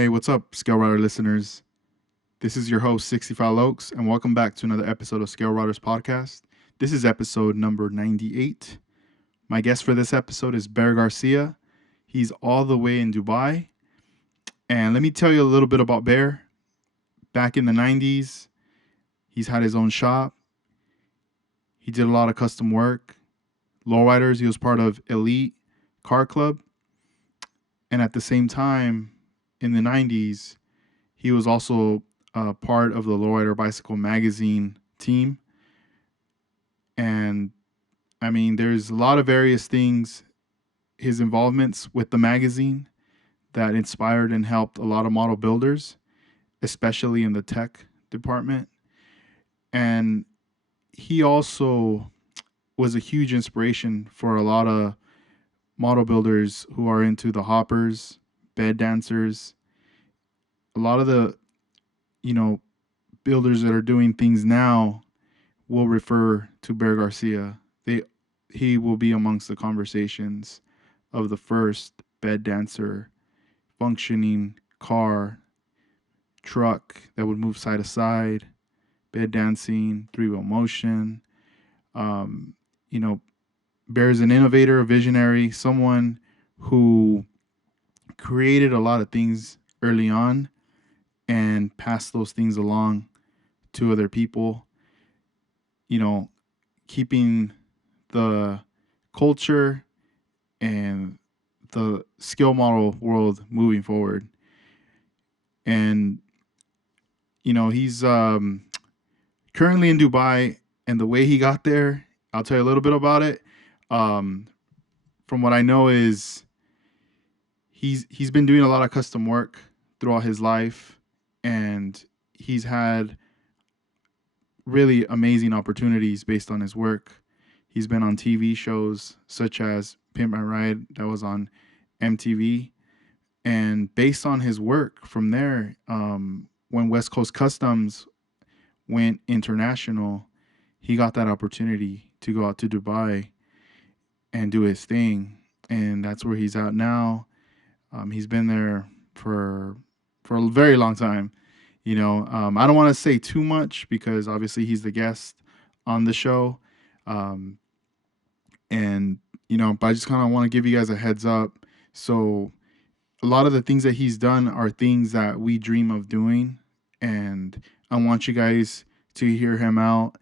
Hey, what's up, ScaleRider listeners? This is your host, 65 Oaks, and welcome back to another episode of ScaleRiders Podcast. This is episode number 98. My guest for this episode is Garcia. He's all the way in Dubai. And let me tell you a little bit about Bear. Back in the 90s, he's had his own shop. He did a lot of custom work. Lowriders, he was part of Elite Car Club. And at the same time, in the 90s, he was also part of the Lowrider Bicycle Magazine team. And I mean, there's a lot of various things, his involvements with the magazine that inspired and helped a lot of model builders, especially in the tech department. And he also was a huge inspiration for a lot of model builders who are into the hoppers, bed dancers, a lot of the, builders that are doing things now will refer to Bear Garcia. He will be amongst the conversations of the first bed dancer, functioning car, truck that would move side to side, bed dancing, three-wheel motion. Bear's an innovator, a visionary, someone who created a lot of things early on and passed those things along to other people, keeping the culture and the skill model world moving forward. And, he's currently in Dubai, and the way he got there, I'll tell you a little bit about it. From what I know is he's been doing a lot of custom work throughout his life, and he's had really amazing opportunities based on his work. He's been on TV shows such as Pimp My Ride that was on MTV. And based on his work from there, when West Coast Customs went international, he got that opportunity to go out to Dubai and do his thing. And that's where he's at now. He's been there for a very long time. I don't want to say too much because obviously he's the guest on the show. But I just kind of want to give you guys a heads up. So a lot of the things that he's done are things that we dream of doing. And I want you guys to hear him out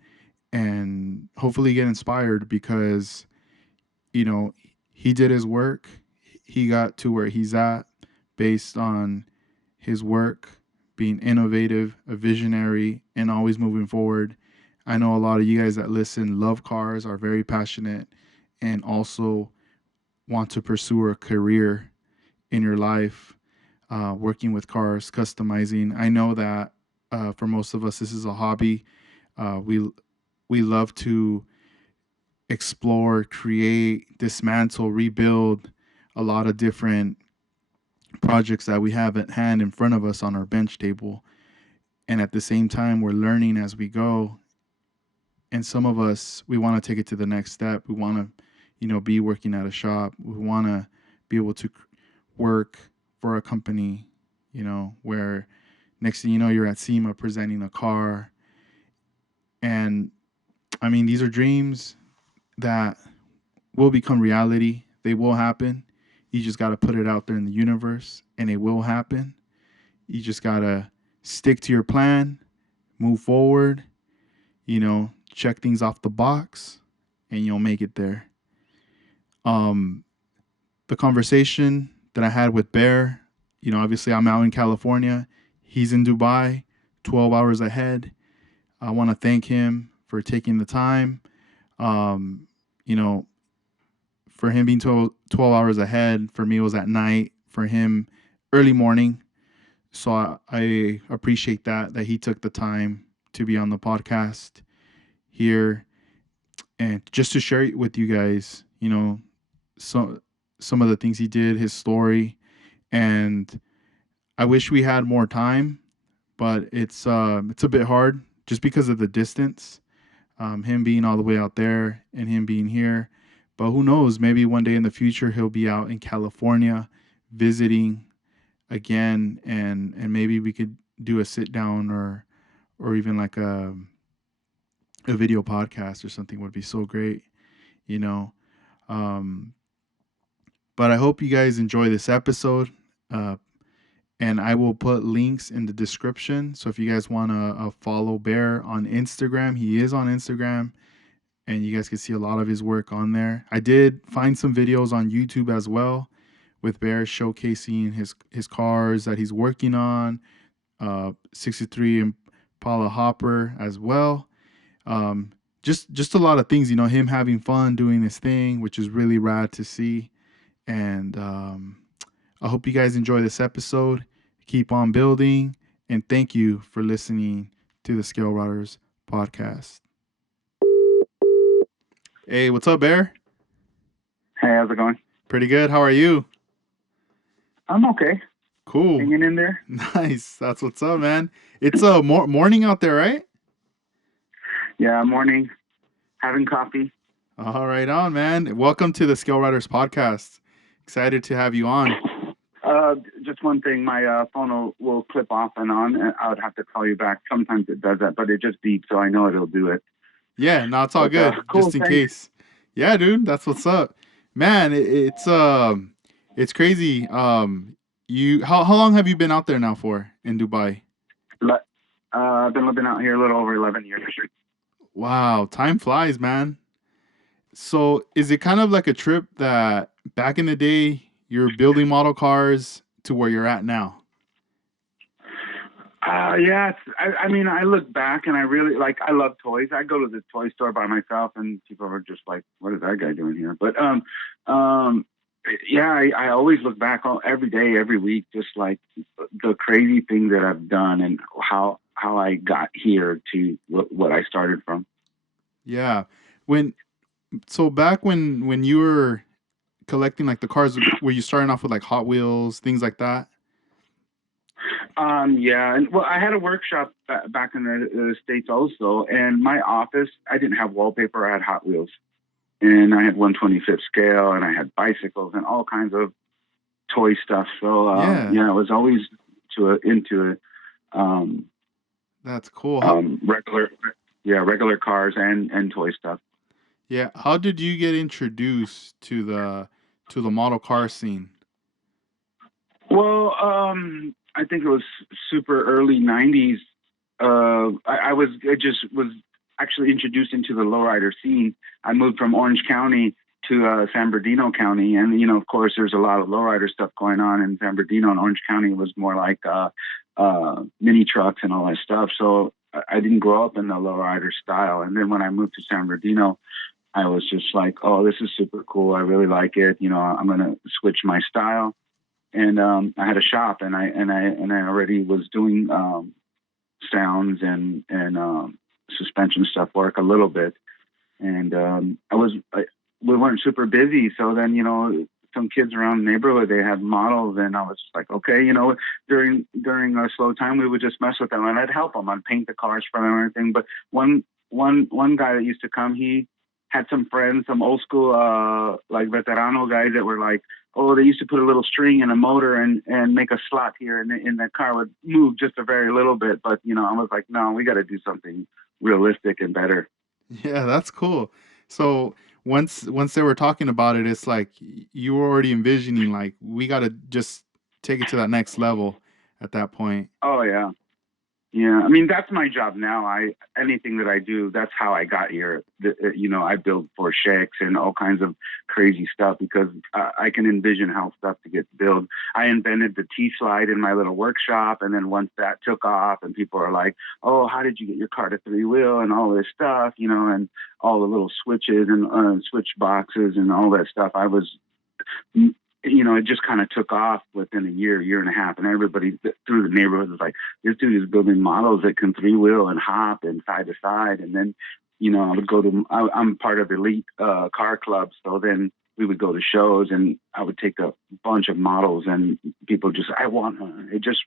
and hopefully get inspired because, he did his work. He got to where he's at based on his work, being innovative, a visionary, and always moving forward. I know a lot of you guys that listen love cars, are very passionate, and also want to pursue a career in your life, working with cars, customizing. I know that for most of us, this is a hobby. We love to explore, create, dismantle, rebuild a lot of different projects that we have at hand in front of us on our bench table. And at the same time, we're learning as we go. And some of us, we want to take it to the next step. We want to, be working at a shop. We want to be able to work for a company, where next thing you know, you're at SEMA presenting a car. And I mean, these are dreams that will become reality. They will happen. You just got to put it out there in the universe and it will happen. You just got to stick to your plan, move forward, check things off the box, and you'll make it there. The conversation that I had with Bear, obviously I'm out in California. He's in Dubai, 12 hours ahead. I want to thank him for taking the time. For him being 12 hours ahead, for me it was at night, for him early morning. So I appreciate that he took the time to be on the podcast here and just to share with you guys, some of the things he did, his story. And I wish we had more time, but it's a bit hard just because of the distance, him being all the way out there and him being here. But who knows, maybe one day in the future he'll be out in California visiting again, and maybe we could do a sit down or even like a video podcast or something would be so great, you know. Um, but I hope you guys enjoy this episode. Uh, and I will put links in the description. So if you guys want to follow Bear on Instagram, he is on Instagram, and you guys can see a lot of his work on there. I did find some videos on YouTube as well with Bear showcasing his cars that he's working on, 63 Impala Hopper as well. Um, just a lot of things, him having fun doing this thing, which is really rad to see. And I hope you guys enjoy this episode. Keep on building, and thank you for listening to the ScaleRiders podcast. Hey, what's up, Bear? Hey, how's it going? Pretty good. How are you? I'm okay. Cool. Hanging in there. Nice. That's what's up, man. It's a morning out there, right? Yeah, morning. Having coffee. All right, on, man. Welcome to the ScaleRiders podcast. Excited to have you on. Just one thing, my phone will clip off and on, and I would have to call you back. Sometimes it does that, but it just beeps, so I know it'll do it. Yeah, no, it's all good. Cool, just in thanks. case. Yeah, dude, that's what's up, man. It's crazy. You how long have you been out there now for in Dubai? I've been living out here a little over 11 years. Wow, time flies, man. So is it kind of like a trip that back in the day you're building model cars to where you're at now? Yeah, I mean, I look back and I really I love toys. I go to the toy store by myself, and people are just like, "What is that guy doing here?" But yeah, I always look back every day, every week, just like the crazy thing that I've done and how I got here to what I started from. Yeah. Back when you were collecting like the cars, were you starting off with like Hot Wheels, things like that? Yeah, and well, I had a workshop back in the States also, and my office, I didn't have wallpaper, I had Hot Wheels, and I had 125th scale, and I had bicycles and all kinds of toy stuff. So yeah, I was always into it. That's cool. Regular cars and toy stuff. Yeah, how did you get introduced to the model car scene? Well, I think it was super early '90s. I just was actually introduced into the lowrider scene. I moved from Orange County to San Bernardino County, and of course, there's a lot of lowrider stuff going on in San Bernardino. And Orange County was more like mini trucks and all that stuff. So I didn't grow up in the lowrider style. And then when I moved to San Bernardino, I was just like, oh, this is super cool. I really like it. I'm going to switch my style. And I had a shop, and I already was doing sounds and suspension stuff work a little bit. And we weren't super busy. So then, some kids around the neighborhood, they had models, and I was just like, okay, during our slow time, we would just mess with them, and I'd help them. I'd paint the cars for them and everything. But one guy that used to come, he had some friends, some old school, like veterano guys that were like, oh, they used to put a little string in a motor and make a slot here, and the car would move just a very little bit. But, I was like, no, we got to do something realistic and better. Yeah, that's cool. So once they were talking about it, it's like you were already envisioning like we got to just take it to that next level at that point. Oh, yeah. Yeah, I mean, that's my job now. Anything that I do, that's how I got here. I build for shacks and all kinds of crazy stuff because I can envision how stuff to get built. I invented the T-slide in my little workshop, and then once that took off, and people are like, "Oh, how did you get your car to three-wheel?" and all this stuff, and all the little switches and switch boxes and all that stuff. It just kind of took off within a year and a half, and everybody through the neighborhood was like, this dude is building models that can three-wheel and hop and side to side. And then, I would I'm part of elite car clubs. So then we would go to shows, and I would take a bunch of models, and people just, I want one. It just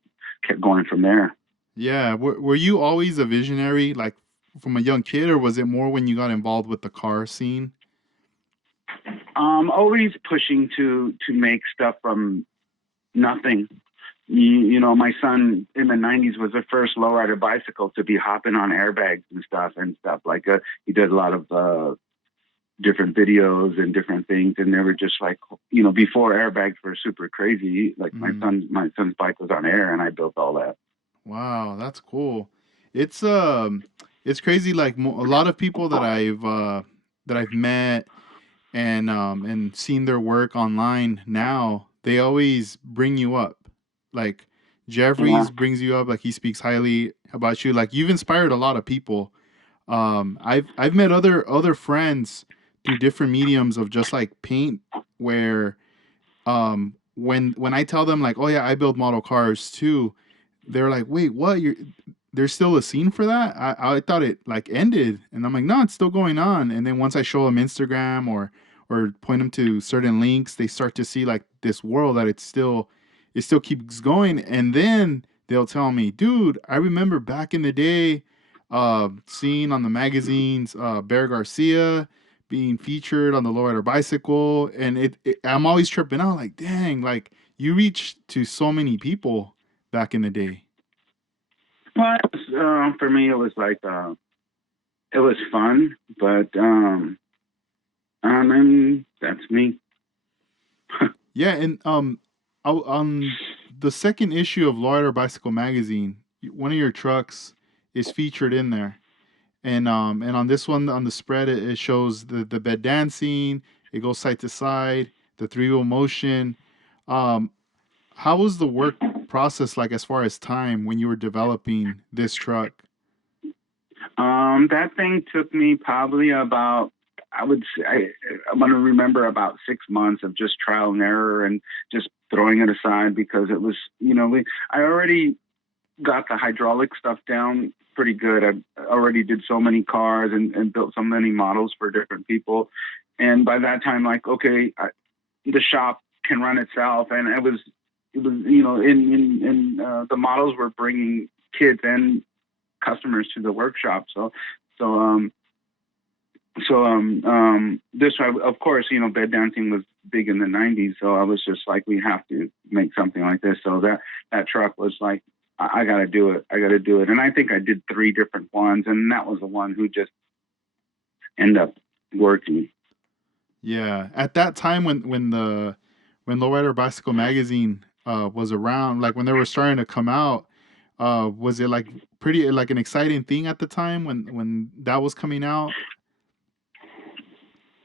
kept going from there. Yeah. Were you always a visionary, like from a young kid, or was it more when you got involved with the car scene? Always pushing to make stuff from nothing. my son in the '90s was the first lowrider bicycle to be hopping on airbags and stuff. Like he did a lot of different videos and different things, and they were just like, before airbags were super crazy. Like Mm. my son's bike was on air, and I built all that. Wow, that's cool. It's um it's crazy like a lot of people that I've met and seen their work online now, they always bring you up. Like Yeah, Jeffries brings you up, like he speaks highly about you. Like you've inspired a lot of people. I've met other friends through different mediums of just like paint where when I tell them like, oh yeah, I build model cars too, they're like, wait, what? You're there's still a scene for that? I thought it like ended, and I'm like, no, it's still going on. And then once I show them Instagram or point them to certain links, they start to see like this world that it still keeps going. And then they'll tell me, dude, I remember back in the day, seeing on the magazines, Bear Garcia being featured on the Lowrider bicycle, and I'm always tripping out like, dang, like you reached to so many people back in the day. but for me, it was like it was fun, but I mean, that's me. Yeah, and on the second issue of Lowrider Bicycle magazine, one of your trucks is featured in there, and on this one on the spread, it shows the bed dancing. It goes side to side, the three wheel motion. Um, how was the work process like as far as time when you were developing this truck? That thing took me probably about, I would say, I want to remember about 6 months of just trial and error and just throwing it aside because it was, I already got the hydraulic stuff down pretty good. I already did so many cars and built so many models for different people. And by that time, like, okay, the shop can run itself. And it was, the models were bringing kids and customers to the workshop. So, um, this, of course, bed dancing was big in the '90s. So I was just like, we have to make something like this. So that truck was like, I got to do it. I got to do it. And I think I did three different ones, and that was the one who just ended up working. Yeah, at that time when Lowrider Bicycle magazine was around, like when they were starting to come out, was it like pretty like an exciting thing at the time when that was coming out?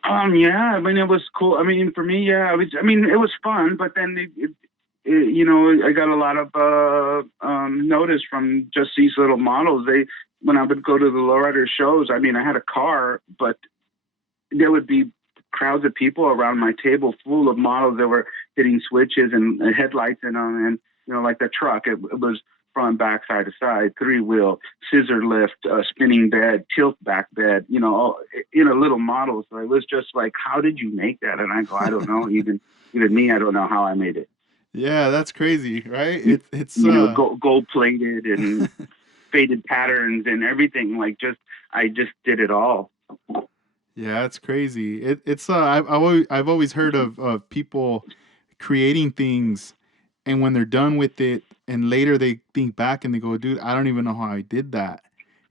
Yeah, I mean, it was cool. I mean, for me, yeah, it was fun, but then I got a lot of notice from just these little models. When I would go to the lowrider shows, I mean, I had a car, but there would be crowds of people around my table full of models that were hitting switches and headlights and like the truck. It was front, back, side to side, three wheel, scissor lift, spinning bed, tilt back bed, all, little models. So it was just like, how did you make that? And I go, I don't know. Even me, I don't know how I made it. Yeah, that's crazy, right? It's Gold plated and faded patterns and everything. Like I just did it all. yeah, it's crazy. It's I've always heard of people creating things, and when they're done with it and later they think back and they go, dude, I don't even know how I did that.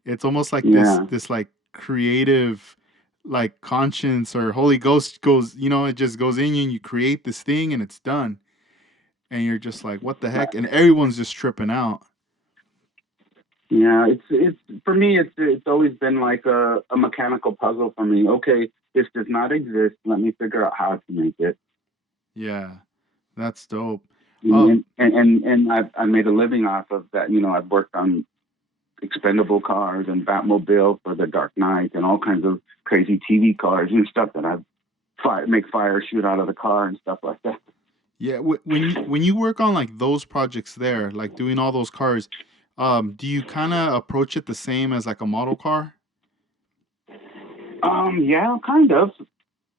It's almost like Yeah. this like creative like conscience or Holy Ghost goes, it just goes in you and you create this thing and it's done. And you're just like, what the heck? And everyone's just tripping out. Yeah, it's for me. It's always been like a mechanical puzzle for me. Okay, this does not exist. Let me figure out how to make it. Yeah, that's dope. Um, And I made a living off of that. I've worked on expendable cars and Batmobile for the Dark Knight and all kinds of crazy TV cars and stuff that make fire shoot out of the car and stuff like that. yeah, when you work on like those projects there, like doing all those cars, do you kind of approach it the same as like a model car? Yeah, kind of.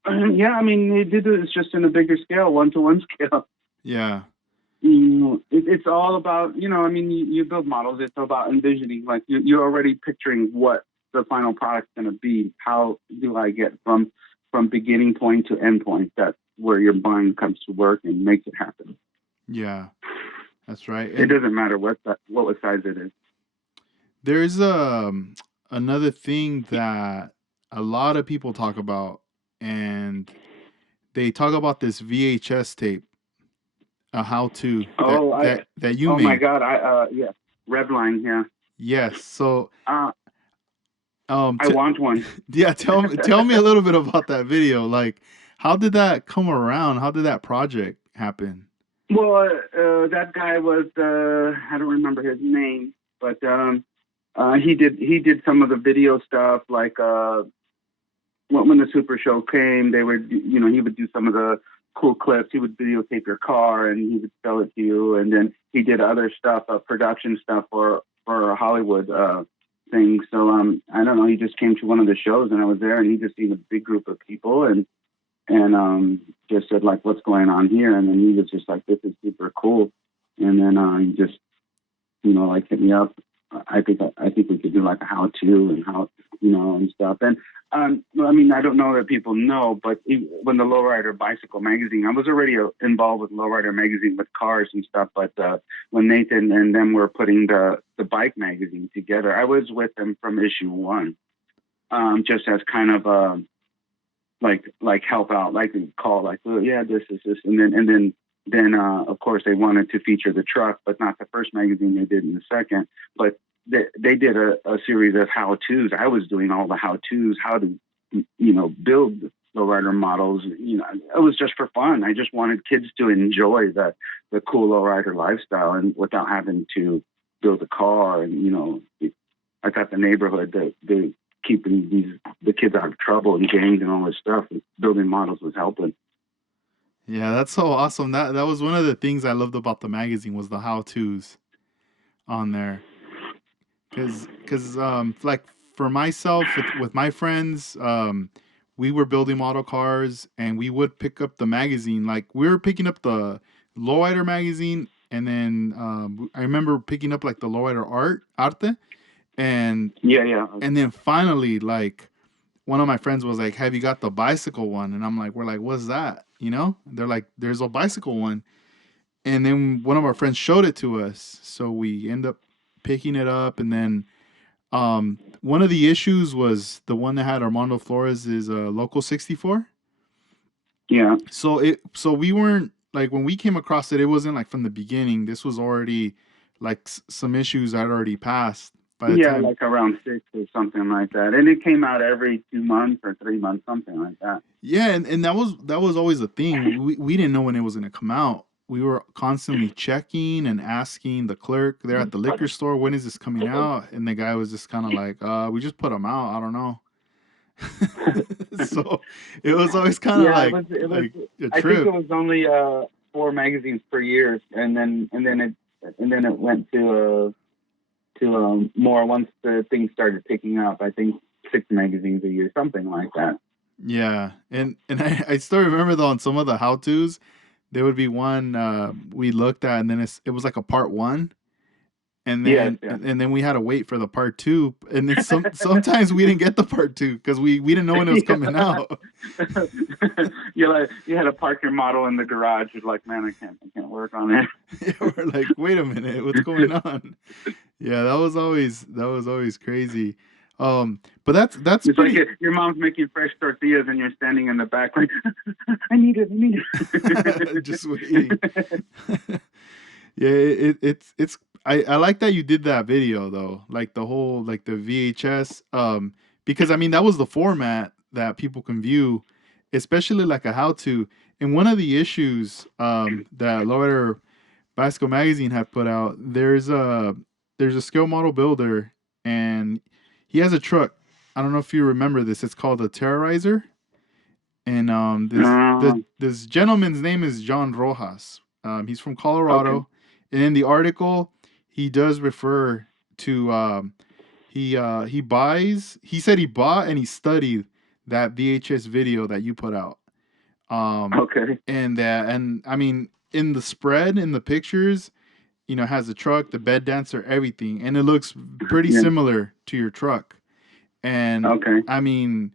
Yeah, I mean, they did it. It's just in a bigger scale, one to one scale. Yeah, It's all about, I mean, you build models. It's about envisioning, like you're already picturing what the final product's going to be. How do I get from beginning point to end point? That's where your mind comes to work and makes it happen. yeah. That's right. It And doesn't matter what size it is. there's another thing that a lot of people talk about, and they talk about this VHS tape, a how to Oh, that you oh my made. God, yeah, Revline, yeah. Yes. So Uh, I t- want one. yeah, tell me a little bit about that video. Like, how did that come around? How did that project happen? Well, that guy was I don't remember his name, but he did some of the video stuff like when the Super Show came, they would, he would do some of the cool clips. He would videotape your car and he would sell it to you. And then he did other stuff, production stuff for Hollywood things. So I don't know. He just came to one of the shows and I was there, and he just seen a big group of people and just said like, what's going on here? And then he was just like, this is super cool. And then he just like hit me up. I think we could do like a how to and how and stuff. And I mean, I don't know that people know, but when the Lowrider Bicycle magazine, I was already involved with Lowrider magazine with cars and stuff. But when Nathan and them were putting the bike magazine together, I was with them from issue one, just as kind of like help out, like call, like, oh yeah, this, and then of course they wanted to feature the truck, but not the first magazine. They did in the second, but they did a series of how tos. I was doing all the how tos, how to build lowrider models. It was just for fun. I just wanted kids to enjoy the cool lowrider lifestyle and without having to build a car. And I thought the neighborhood, the keeping the kids out of trouble and gangs and all this stuff. Building models was helping. Yeah, that's so awesome. That was one of the things I loved about the magazine was the how tos on there. Cause like for myself with my friends, we were building model cars and we would pick up the magazine. Like we were picking up the Lowrider magazine, and then I remember picking up like the Lowrider arte, and Yeah, yeah, and then finally like one of my friends was like, "Have you got the bicycle one?" And I'm like, "We're like, what's that?" They're like, "There's a bicycle one." And then one of our friends showed it to us, so we end up picking it up. And then one of the issues was the one that had Armando Flores is a Local 64. yeah, So we weren't like when we came across it, it wasn't like from the beginning. This was already like some issues that had already passed by the yeah, time. like around six or something like that. And it came out every 2 months or 3 months, something like that. Yeah, and that was always a thing. We didn't know when it was gonna come out. We were constantly checking and asking the clerk there at the liquor store, when is this coming out? And the guy was just kind of like, we just put them out. I don't know. So it was always kind of Yeah, it like was. It was. like a I think it trip. was only four magazines per year, and then it went to more once the thing started picking up. I think six magazines a year, something like that. Yeah, and I still remember though on some of the how tos, there would be one we looked at, and then it was like a part one, and Yes, then yeah. and then we had to wait for the part two, and then sometimes we didn't get the part two because we didn't know when it was coming Yeah. out. You had to park your model in the garage. You're like, man, I can't work on it. Yeah, we're like, wait a minute, what's going on? Yeah, that was always crazy. But that's It's like pretty. your mom's making fresh tortillas and you're standing in the back like, I need it. Just waiting. Yeah, it's I like that you did that video though, like the whole like the VHS, because I mean that was the format that people can view, especially like a how to. And one of the issues that Lowrider Bicycle Magazine had put out, there's a scale model builder, and he has a truck. I don't know if you remember this. It's called a Terrorizer, and this gentleman's name is John Rojas. He's from Okay. Colorado, and in the article, he does refer to he buys. He said he bought and he studied that VHS video that you put out. Um, Okay. and I mean in the spread in the pictures, has the truck, the bed dancer, everything, and it looks pretty Yeah. similar to your truck. And Okay. I mean,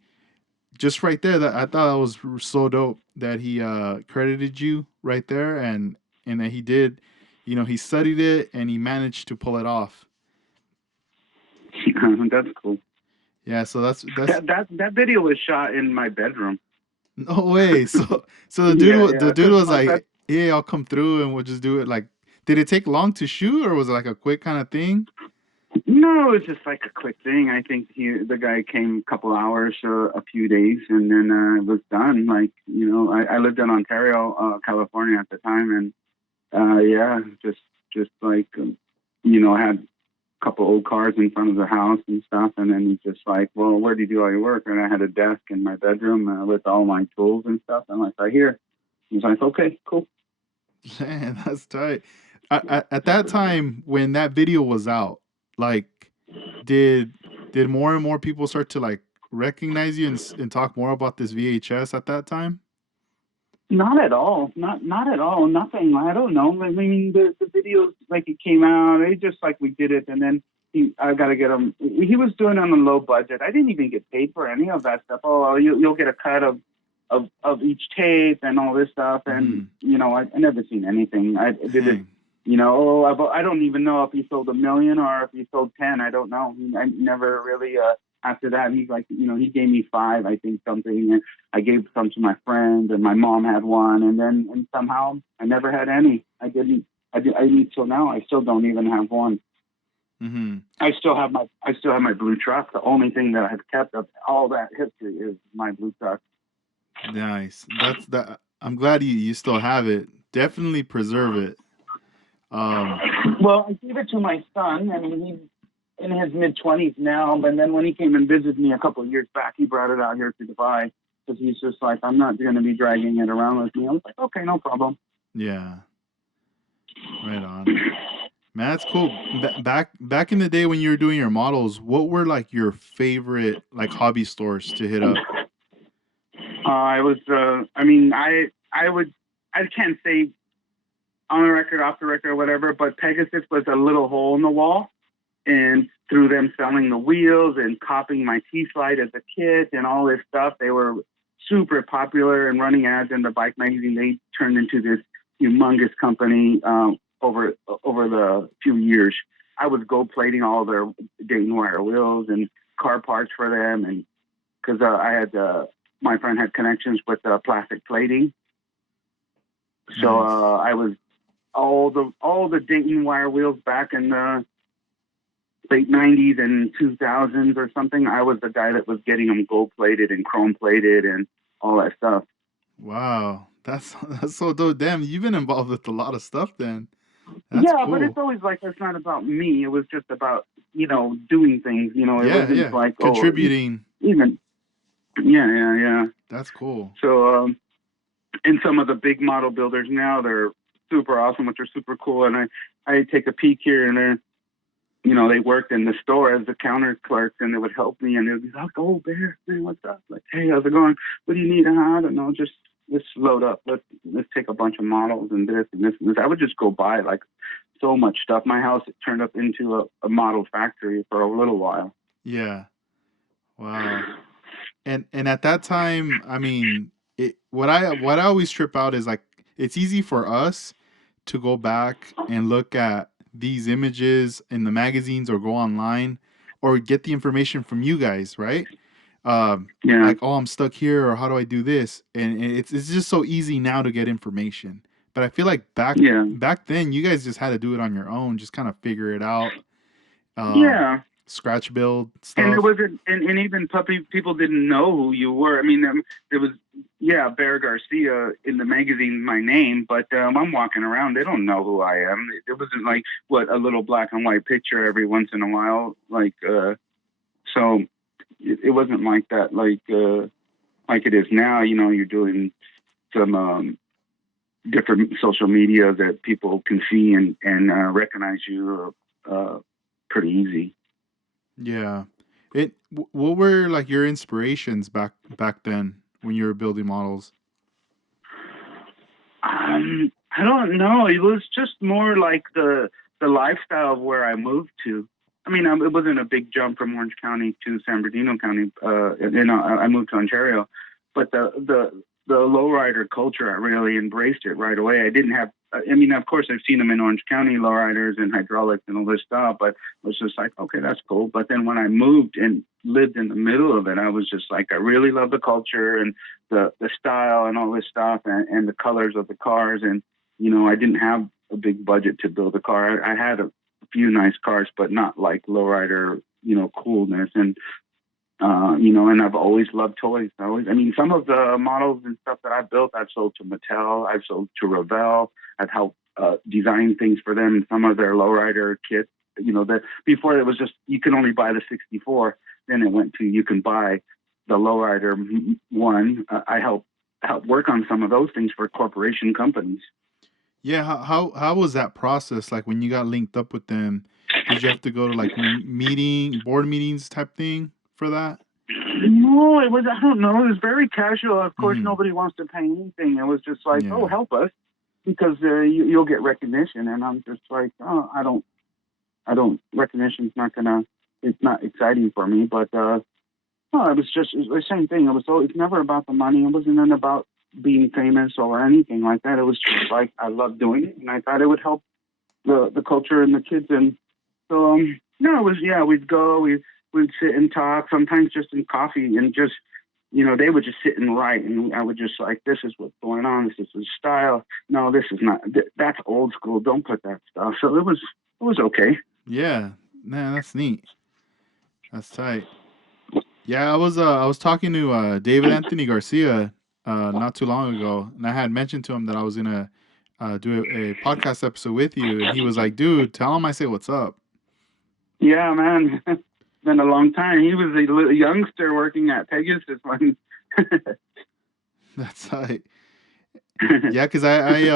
just right there, that I thought that was so dope that he credited you right there, and that he did. he studied it and he managed to pull it off. That's cool. Yeah, so that's That video was shot in my bedroom. no way. So Yeah, the yeah. dude Because was like, "Hey, I'll come through and we'll just do it." Like, did it take long to shoot, or was it like a quick kind of thing? no, it's just like a quick thing. I think the guy came a couple hours, a few days, and then it was done. Like, I lived in Ontario, California at the time, and yeah, just like I had a couple old cars in front of the house and stuff, and then he's just like, "Well, where do you do all your work?" And I had a desk in my bedroom with all my tools and stuff. I'm like, "Right here." He's like, "Okay, cool." Man, that's tight. At that time when that video was out, like, did more and more people start to like recognize you and talk more about this VHS at that time? Not at all. Not at all. Nothing. I don't know. I mean, the videos like it came out. They just like we did it, and then I got to get him. He was doing it on a low budget. I didn't even get paid for any of that stuff. Oh, you'll get a cut of each tape and all this stuff. And Mm, I never seen anything. I did it. dang. I don't even know if he sold 1 million or if he sold 10. I don't know. I never really. After that, he's like, he gave me five, I think, something. And I gave some to my friends, and my mom had one, and somehow I never had any. I didn't. I need till now. I still don't even have one. Mm-hmm. I still have my blue truck. The only thing that I've kept of all that history is my blue truck. Nice. That's that. I'm glad you still have it. Definitely preserve it. Um, Well, I gave it to my son, and he's in his mid 20s now. But then when he came and visited me a couple of years back, he brought it out here to Dubai because he's just like, I'm not going to be dragging it around with me. I was like, okay, no problem. yeah, right on. Man, that's cool. Back in the day when you were doing your models, what were like your favorite like hobby stores to hit up? I was. I mean, I would. I can't say on the record, off the record, or whatever, but Pegasus was a little hole in the wall. And through them selling the wheels and copying my T-Slide as a kid and all this stuff, they were super popular and running ads in the bike magazine. They turned into this humongous company over the few years. I was gold plating all their Dayton wire wheels and car parts for them, and because I had my friend had connections with plastic plating, so Nice. I was all the Dayton wire wheels back in the late 90s and 2000s or something. I was the guy that was getting them gold plated and chrome plated and all that stuff. Wow. That's that's so dope. Damn, you've been involved with a lot of stuff then. That's Yeah, but it's cool. always like it's not about me. It was just about doing things. It Yeah, wasn't yeah. like Contributing. even yeah, yeah, yeah. That's cool. So and some of the big model builders now they're super awesome, which are super cool. And I take a peek here and there. They worked in the store as the counter clerks, and they would help me, and they'd be like, "Oh, Bear, man, what's up? Like, hey, how's it going? What do you need? I don't know, just let's load up. Let's take a bunch of models and this and this and this." I would just go buy like so much stuff. My house turned up into a model factory for a little while. Yeah. Wow. And at that time, I mean, what I always trip out is like it's easy for us to go back and look at these images in the magazines or go online or get the information from you guys, right? Yeah, Like, oh, I'm stuck here, or how do I do this? And it's just so easy now to get information. But I feel like yeah, back then, you guys just had to do it on your own, just kind of figure it out, um, yeah. scratch build And it stuff. wasn't, and even puppy people didn't know who you were. I mean, there was, yeah, Bear Garcia in the magazine, my name, but I'm walking around. They don't know who I am. It wasn't like a little black and white picture every once in a while, like so. It wasn't like that, like it is now. You're doing some different social media that people can see and recognize you pretty easy. Yeah. What were like your inspirations back then when you were building models? I don't know. It was just more like the lifestyle of where I moved to. I mean, it wasn't a big jump from Orange County to San Bernardino County. I moved to Ontario, but the lowrider culture, I really embraced it right away. I didn't have, I mean, of course, I've seen them in Orange County, lowriders and hydraulics and all this stuff, but it was just like, okay, that's cool. But then when I moved and lived in the middle of it, I was just like, I really love the culture and the style and all this stuff and the colors of the cars. And, I didn't have a big budget to build a car. I had a few nice cars, but not like lowrider, coolness. And I've always loved toys. I mean, some of the models and stuff that I've built, I've sold to Mattel, I've sold to Revell, I've helped design things for them. Some of their lowrider kits, that before it was just you can only buy the 64. Then it went to you can buy the lowrider one. I help work on some of those things for corporation companies. Yeah, how was that process? Like when you got linked up with them, did you have to go to like board meetings type thing for that? No, it was, I don't know, it was very casual. Of course, Mm-hmm. nobody wants to pay anything. It was just like, oh, Yeah. help us because you'll get recognition. And I'm just like, oh, recognition's not gonna, it's not exciting for me. But, no, it was the same thing. It's never about the money. It wasn't even about being famous or anything like that. It was just like, I loved doing it and I thought it would help the culture and the kids. And so, no, it was, yeah, we'd sit and talk, sometimes just in coffee and just, they would just sit and write. And I would just like, this is what's going on. This is the style. No, this is not, that's old school. Don't put that stuff. So it was okay. Yeah. Man, that's neat. That's tight. Yeah, I was talking to David Anthony Garcia not too long ago, and I had mentioned to him that I was gonna do a podcast episode with you, and he was like, "Dude, tell him I say what's up." Yeah, man. It's been a long time. He was a little youngster working at Pegasus when. That's like, yeah, because I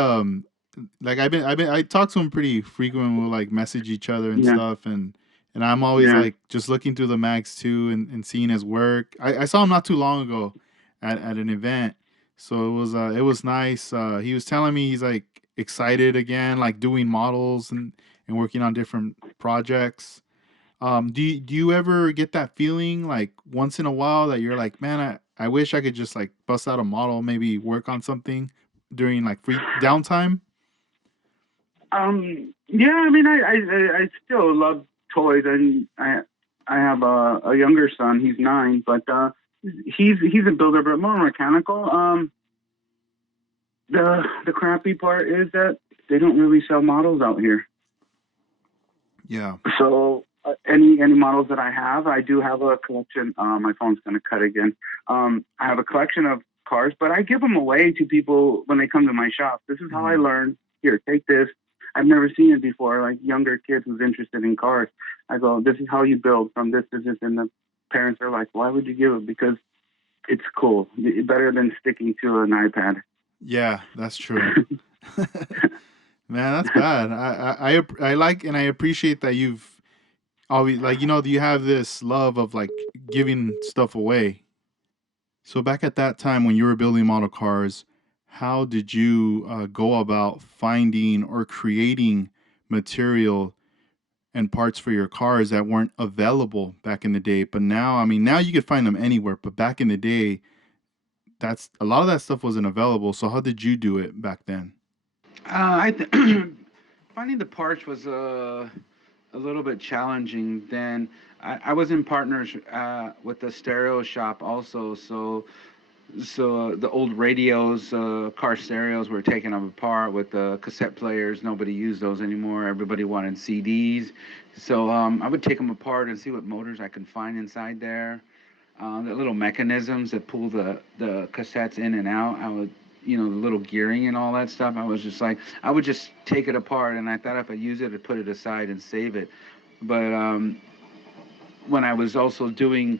like I talk to him pretty frequent. We'll like message each other and Yeah, stuff, and I'm always yeah. like just looking through the mags too and seeing his work. I saw him not too long ago at an event, so it was nice. He was telling me he's like excited again, like doing models and working on different projects. Do you ever get that feeling like once in a while that you're like, man, I wish I could just like bust out a model, maybe work on something during like free downtime? Yeah. I mean, I still love toys, and I have a younger son. He's 9, but he's a builder, but more mechanical. The crappy part is that they don't really sell models out here. Yeah. So any models that I have, I do have a collection. My phone's going to cut again. I have a collection of cars, but I give them away to people when they come to my shop. This is how I Hmm. learned. Here, take this. I've never seen it before. Like younger kids who's interested in cars, I go, this is how you build from this to this, and the parents are like, why would you give it? Because it's cool. Better than sticking to an iPad. Yeah, that's true. Man, that's bad. I like and I appreciate that you've always like you have this love of like giving stuff away. So back at that time when you were building model cars, how did you go about finding or creating material and parts for your cars that weren't available back in the day? But now, I mean, now you could find them anywhere. But back in the day, that's a lot of that stuff wasn't available. So how did you do it back then? Finding the parts was a little bit challenging. Then I was in partners with the stereo shop also, so the old radios, car stereos were taken apart with the cassette players. Nobody used those anymore. Everybody wanted CDs. So I would take them apart and see what motors I could find inside there. The little mechanisms that pull the cassettes in and out. I would, the little gearing and all that stuff. I was just like, I would just take it apart, and I thought if I use it, I'd put it aside and save it. But when I was also doing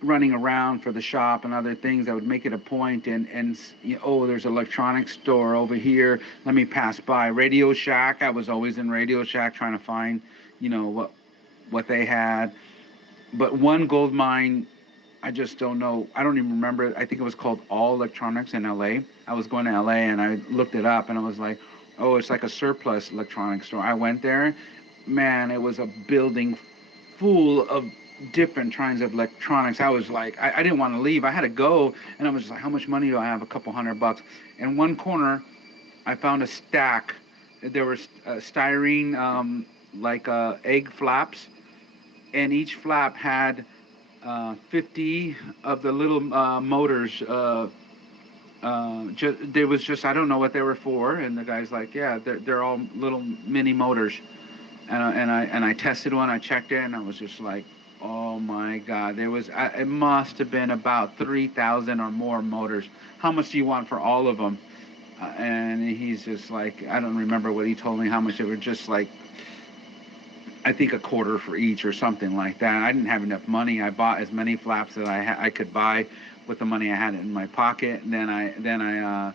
running around for the shop and other things, I would make it a point and oh, there's an electronics store over here. Let me pass by Radio Shack. I was always in Radio Shack trying to find, what they had. But one gold mine, I just don't know. I don't even remember. I think it was called All Electronics in LA. I was going to LA and I looked it up and I was like, oh, it's like a surplus electronics store. I went there. Man, it was a building full of different kinds of electronics. I was like, I didn't want to leave. I had to go, and I was just like, how much money do I have? A couple $100. In one corner, I found a stack. There was styrene, egg flaps, and each flap had 50 of the little motors. There was just, I don't know what they were for, and the guy's like, yeah, they're all little mini motors, and I tested one, I checked it, and I was just like, oh my god, it must have been about 3,000 or more motors. How much do you want for all of them? And he's just like, I don't remember what he told me how much. It was just like, I think a quarter for each or something like that. I didn't have enough money. I bought as many flaps that I could buy with the money I had in my pocket. And then I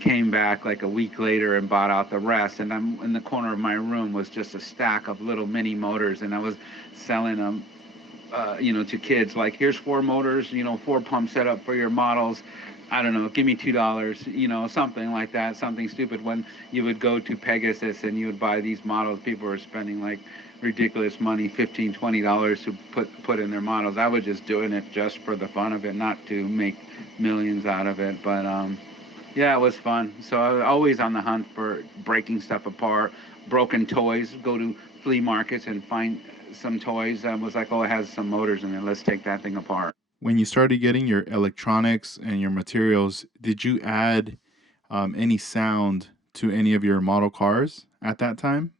came back like a week later and bought out the rest. And I'm in the corner of my room was just a stack of little mini motors, and I was selling them, to kids. Like, here's four motors, four pump setup for your models. I don't know, give me $2, something like that, something stupid. When you would go to Pegasus and you would buy these models, people were spending like ridiculous money, $15, $20 to put in their models. I was just doing it just for the fun of it, not to make millions out of it. But yeah, it was fun. So I was always on the hunt for breaking stuff apart, broken toys. Go to flea markets and find some toys. I was like, oh, it has some motors in it. Let's take that thing apart. When you started getting your electronics and your materials, did you add any sound to any of your model cars at that time?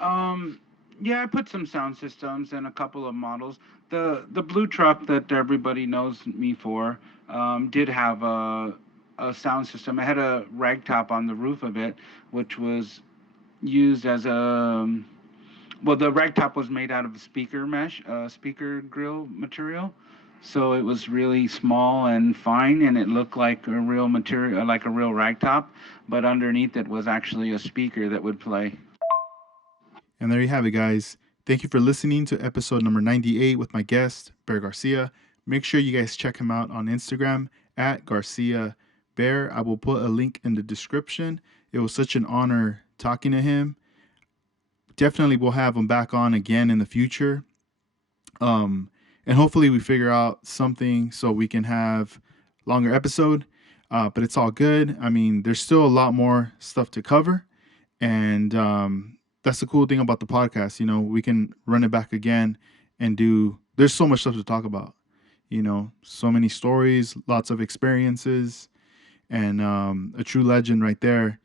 Um, yeah, I put some sound systems in a couple of models. The blue truck that everybody knows me for did have a sound system. It had a rag top on the roof of it, which was used as a, well, the rag top was made out of speaker mesh, speaker grill material. So it was really small and fine, and it looked like a real material, like a real rag top, but underneath it was actually a speaker that would play. And there you have it, guys. Thank you for listening to episode number 98 with my guest, Bear Garcia. Make sure you guys check him out on Instagram at Garcia Bear. I will put a link in the description. It was such an honor talking to him. Definitely we'll have him back on again in the future. And hopefully we figure out something so we can have longer episode. But it's all good. I mean, there's still a lot more stuff to cover. And that's the cool thing about the podcast. We can run it back again and there's so much stuff to talk about. So many stories, lots of experiences, and a true legend right there.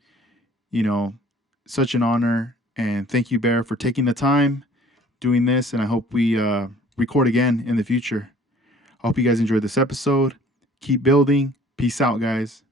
Such an honor. And thank you, Bear, for taking the time doing this. And I hope we record again in the future. I hope you guys enjoyed this episode. Keep building. Peace out, guys.